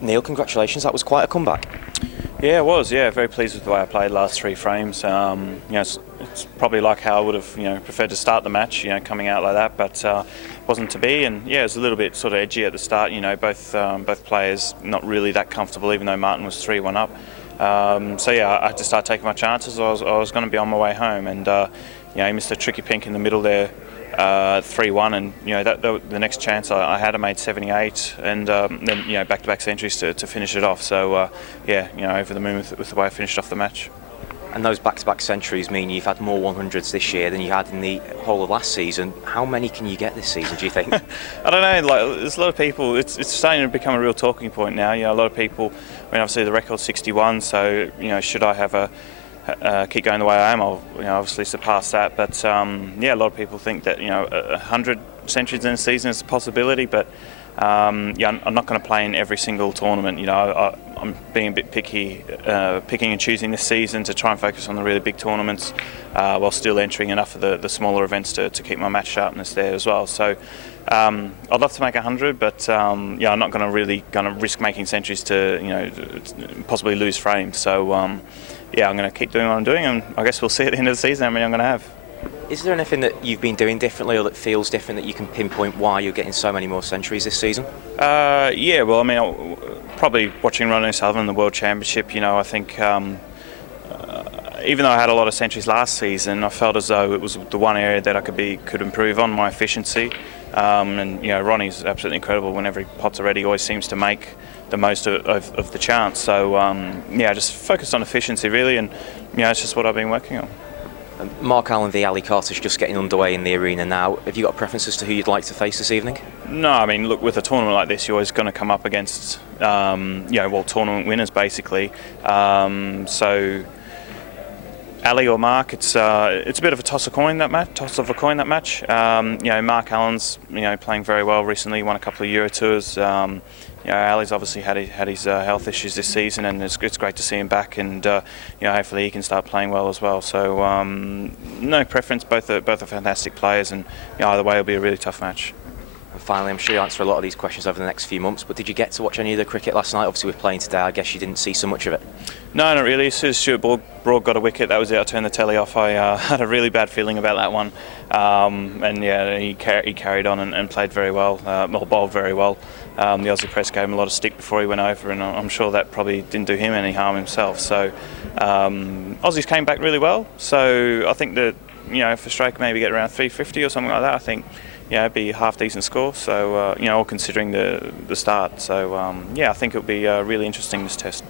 Neil, congratulations, that was quite a comeback. Yeah, it was. Yeah, very pleased with the way I played last three frames. It's probably like how I would have, preferred to start the match, coming out like that, but wasn't to be. And yeah, it was a little bit sort of edgy at the start. Both players not really that comfortable, even though Martin was 3-1 up. So yeah, I had to start taking my chances. I was going to be on my way home, and he missed a tricky pink in the middle there. 3-1, and the next chance I had, I made 78, and then back-to-back centuries to finish it off. So over the moon with the way I finished off the match. And those back-to-back centuries mean you've had more 100s this year than you had in the whole of last season. How many can you get this season, do you think? I don't know. Like, there's a lot of people. It's starting to become a real talking point now. A lot of people. I mean, obviously the record's 61. So should I have keep going the way I am, I'll obviously surpass that. But a lot of people think that 100 centuries in a season is a possibility. But I'm not going to play in every single tournament. I'm being a bit picky, picking and choosing this season to try and focus on the really big tournaments, while still entering enough of the smaller events to keep my match sharpness there as well. So I'd love to make 100, but I'm not going to risk making centuries to possibly lose frames. So I'm going to keep doing what I'm doing, and I guess we'll see at the end of the season how many I'm going to have. Is there anything that you've been doing differently or that feels different that you can pinpoint why you're getting so many more centuries this season? Well, I mean, probably watching Ronnie O'Sullivan in the World Championship, I think even though I had a lot of centuries last season, I felt as though it was the one area that I could improve on, my efficiency. Ronnie's absolutely incredible. Whenever he pots already, he always seems to make the most of the chance. So, just focused on efficiency really, and it's just what I've been working on. Mark Allen v Ali Carter's just getting underway in the arena now. Have you got preferences to who you'd like to face this evening? No, I mean, look, with a tournament like this, you're always going to come up against, tournament winners basically. So, Ali or Mark, it's a bit of a toss of a coin that match. Mark Allen's playing very well recently. Won a couple of Euro tours. Ali's obviously had his health issues this season, and it's great to see him back. And hopefully he can start playing well as well. So no preference. Both are fantastic players, and either way it'll be a really tough match. And finally, I'm sure you answer a lot of these questions over the next few months, but did you get to watch any of the cricket last night? Obviously, with playing today, I guess you didn't see so much of it. No, not really. As soon as Stuart Broad got a wicket, that was it. I turned the telly off. I had a really bad feeling about that one. He carried on and played very well, bowled very well. The Aussie press gave him a lot of stick before he went over, and I'm sure that probably didn't do him any harm himself. So Aussies came back really well. So I think that if Australia could maybe get around 350 or something like that, I think it'd be a half decent score. So all considering the start. So I think it'll be really interesting, this test.